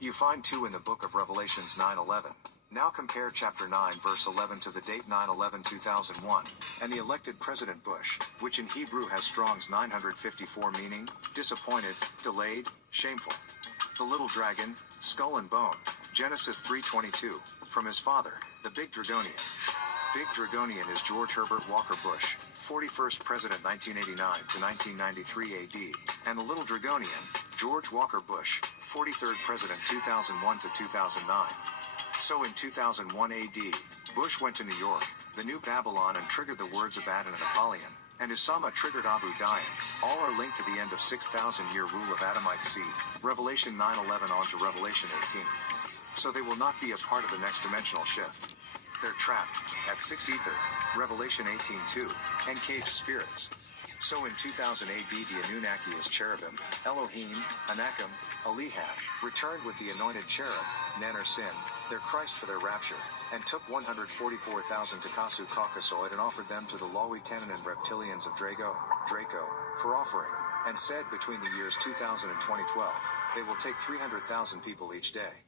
You find two in the book of Revelations 9:11. Now compare chapter 9 verse 11 to the date 9/11/2001, and the elected President Bush, which in Hebrew has Strong's 954 meaning, disappointed, delayed, shameful. The little dragon, skull and bone, Genesis 3:22, from his father, the Big Dragonian. Big Dragonian is George Herbert Walker Bush, 41st President 1989 to 1993 AD, and the Little Dragonian, George Walker Bush, 43rd President 2001 to 2009. So in 2001 AD, Bush went to New York, the new Babylon, and triggered the words Abaddon and Apollyon, and Usama triggered Abu Dayan. All are linked to the end of 6,000-year rule of Adamite seed, Revelation 9:11 on to Revelation 18. So they will not be a part of the next dimensional shift. They're trapped at 6 ether, Revelation 18:2, and caged spirits. So in 2000 AD the Anunnaki as cherubim, Elohim, Anakim, Elihab, returned with the anointed cherub, Nen-Sin, their Christ for their rapture, and took 144,000 Takasu Caucasoid and offered them to the Lawi Tenon and reptilians of Draco, for offering, and said between the years 2000 and 2012, they will take 300,000 people each day.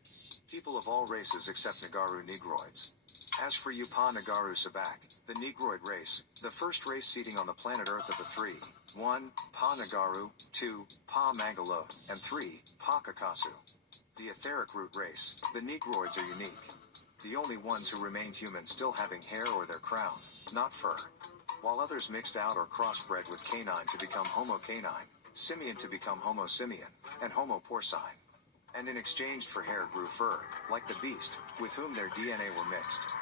People of all races except Nagaru Negroids. As for Yupa Nagaru Sabak, the Negroid race, the first race seating on the planet Earth of the three, 1. Pa Nagaru, 2. Pa Magalo, and 3. Pa Kakasu. The etheric root race, the Negroids are unique. The only ones who remained human still having hair or their crown, not fur. While others mixed out or crossbred with canine to become Homo canine, simian to become Homo simian, and Homo porcine. And in exchange for hair grew fur, like the beast, with whom their DNA were mixed.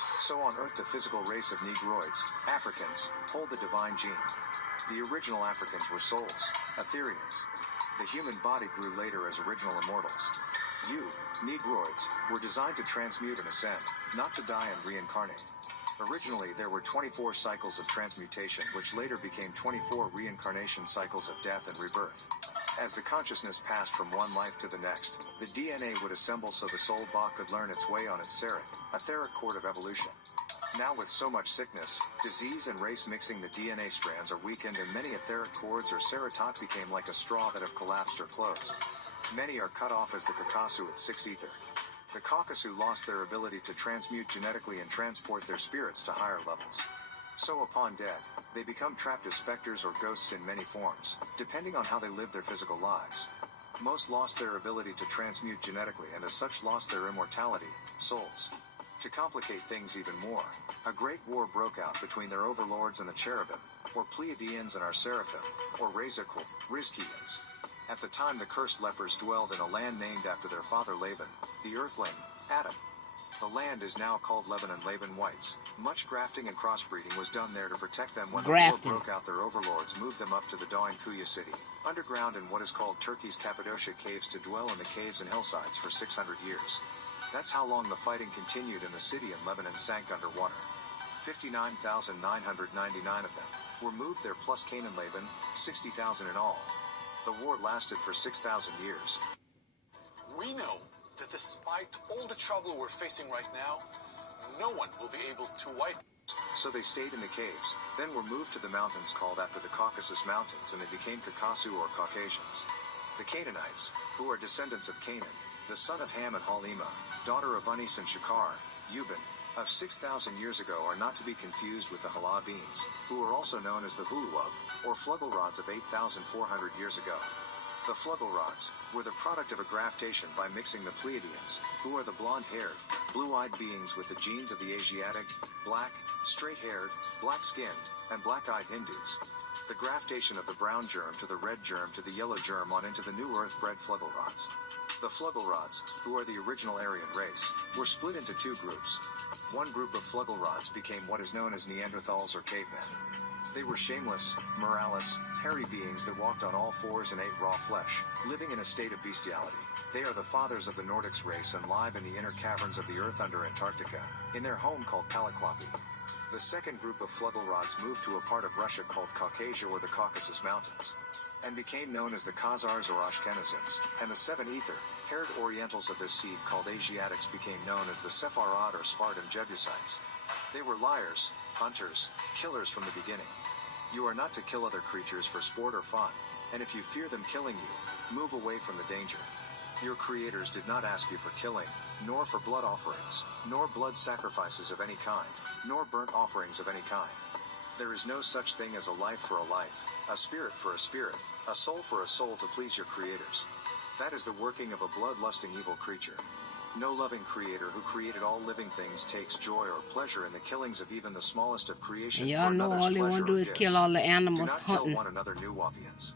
So on Earth the physical race of Negroids, Africans, hold the divine gene. The original Africans were souls, Etherians. The human body grew later as original immortals. You, Negroids, were designed to transmute and ascend, not to die and reincarnate. Originally there were 24 cycles of transmutation which later became 24 reincarnation cycles of death and rebirth. As the consciousness passed from one life to the next, the DNA would assemble so the soul Ba could learn its way on its Seret, etheric cord of evolution. Now with so much sickness, disease and race mixing, the DNA strands are weakened and many etheric cords or Seretot became like a straw that have collapsed or closed. Many are cut off as the Kakasu at 6 ether. The Caucasu lost their ability to transmute genetically and transport their spirits to higher levels. So upon death, they become trapped as specters or ghosts in many forms, depending on how they live their physical lives. Most lost their ability to transmute genetically and as such lost their immortality, souls. To complicate things even more, a great war broke out between their overlords and the cherubim, or Pleiadians and our seraphim, or Razakul, Rizkians. At the time the cursed lepers dwelled in a land named after their father Laban, the earthling, Adam. The land is now called Lebanon Laban Whites. Much grafting and crossbreeding was done there to protect them when the war broke out. Their overlords moved them up to the Dawn Kuya city, underground in what is called Turkey's Cappadocia caves to dwell in the caves and hillsides for 600 years. That's how long the fighting continued, and the city in Lebanon sank underwater. 59,999 of them were moved there plus Canaan Laban, 60,000 in all. The war lasted for 6,000 years. We know that despite all the trouble we're facing right now, no one will be able to wipe. So they stayed in the caves, then were moved to the mountains called after the Caucasus Mountains, and they became Kakasu or Caucasians. The Canaanites, who are descendants of Canaan, the son of Ham and Halima, daughter of Unis and Shakar, Euban, of 6,000 years ago, are not to be confused with the Hala beings, who are also known as the Huluwug, or Fluggelrods of 8,400 years ago. The Fluggelrods were the product of a graftation by mixing the Pleiadians, who are the blonde-haired, blue-eyed beings with the genes of the Asiatic, black, straight-haired, black-skinned, and black-eyed Hindus. The graftation of the brown germ to the red germ to the yellow germ on into the new earth-bred Fluggelrods. The Fluggelrods, who are the original Aryan race, were split into two groups. One group of Fluggelrods became what is known as Neanderthals or cavemen. They were shameless, moralless, hairy beings that walked on all fours and ate raw flesh, living in a state of bestiality. They are the fathers of the Nordics race and live in the inner caverns of the earth under Antarctica, in their home called Palaquapi. The second group of Fluggelrods moved to a part of Russia called Caucasia or the Caucasus Mountains, and became known as the Khazars or Ashkenazims, and the 7 ether-haired Orientals of this seed called Asiatics became known as the Sepharad or Sephardim Jebusites. They were liars, hunters, killers from the beginning. You are not to kill other creatures for sport or fun, and if you fear them killing you, move away from the danger. Your creators did not ask you for killing, nor for blood offerings, nor blood sacrifices of any kind, nor burnt offerings of any kind. There is no such thing as a life for a life, a spirit for a spirit, a soul for a soul to please your creators. That is the working of a blood-lusting evil creature. No loving creator who created all living things takes joy or pleasure in the killings of even the smallest of creation And for y'all know another's all they pleasure want to do or is gifts. kill all the Do animals not kill hunting. one another, New Wapians.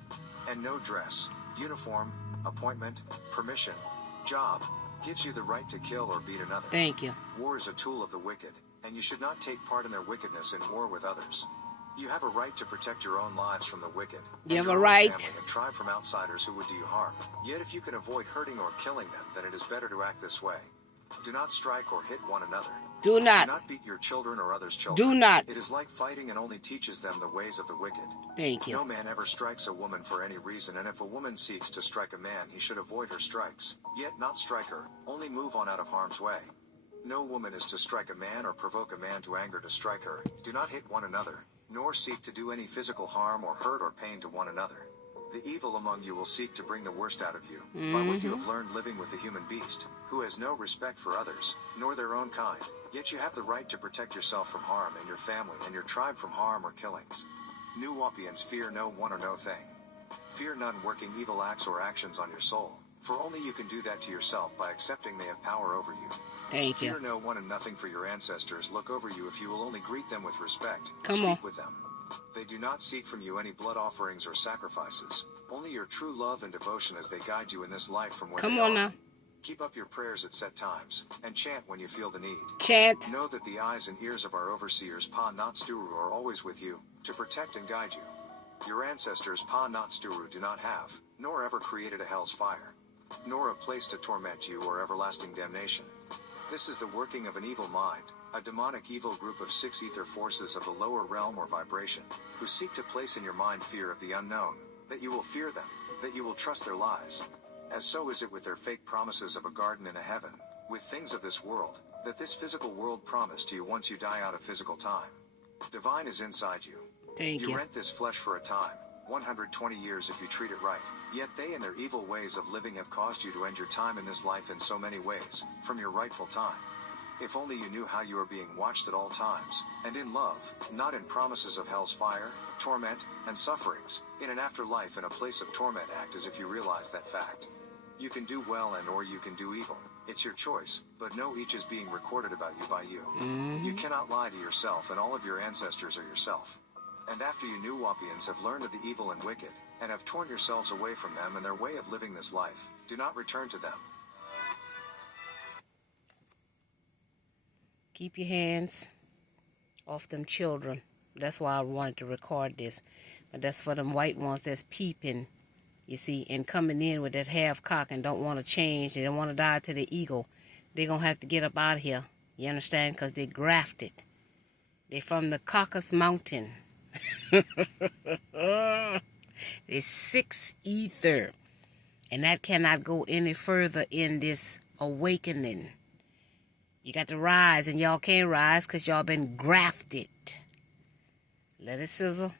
And no dress, uniform, appointment, permission, job, gives you the right to kill or beat another. Thank you. War is a tool of the wicked, and you should not take part in their wickedness in war with others. You have a right to protect your own lives from the wicked, You and have a your own right. family and tribe from outsiders who would do you harm. Yet if you can avoid hurting or killing them, then it is better to act this way. Do not strike or hit one another. Do Do not. not beat your children or others' children. Do not. It is like fighting and only teaches them the ways of the wicked. Thank No you. man ever strikes a woman for any reason, and if a woman seeks to strike a man, he should avoid her strikes. Yet not strike her, only move on out of harm's way. No woman is to strike a man or provoke a man to anger to strike her. Do not hit one another, nor seek to do any physical harm or hurt or pain to one another. The evil among you will seek to bring the worst out of you, by what you have learned living with the human beast, who has no respect for others, nor their own kind. Yet you have the right to protect yourself from harm and your family and your tribe from harm or killings. New Wapians fear no one or no thing. Fear none working evil acts or actions on your soul, for only you can do that to yourself by accepting they have power over you. Thank Fear you. no one and nothing, for your ancestors look over you if you will only greet them with respect, Come speak on. with them. They do not seek from you any blood offerings or sacrifices, only your true love and devotion as they guide you in this life from where Come they on are. now. Keep up your prayers at set times, and chant when you feel the need. Chant. Know that the eyes and ears of our overseers Pa Not Sturu are always with you, to protect and guide you. Your ancestors Pa Not Sturu do not have, nor ever created a hell's fire, nor a place to torment you or everlasting damnation. This is the working of an evil mind, a demonic evil group of 6 ether forces of the lower realm or vibration, who seek to place in your mind fear of the unknown, that you will fear them, that you will trust their lies. As so is it with their fake promises of a garden and a heaven, with things of this world, that this physical world promised to you once you die out of physical time. Divine is inside you. Thank You you. rent this flesh for a time, 120 years if you treat it right. Yet they and their evil ways of living have caused you to end your time in this life in so many ways, from your rightful time. If only you knew how you are being watched at all times, and in love, not in promises of hell's fire, torment, and sufferings, in an afterlife in a place of torment. Act as if you realize that fact. You can do well and or you can do evil. It's your choice, but know each is being recorded about you by you. You cannot lie to yourself, and all of your ancestors are yourself. And after you New Wapians have learned of the evil and wicked, and have torn yourselves away from them and their way of living this life, do not return to them. Keep your hands off them children. That's why I wanted to record this. But that's for them white ones that's peeping, you see, and coming in with that half cock and don't want to change. They don't want to die to the ego. They're going to have to get up out of here. You understand? Because they grafted. They're from the Caucasus Mountain. They're 6 ether. And that cannot go any further in this awakening. You got to rise, and y'all can't rise because y'all been grafted. Let it sizzle.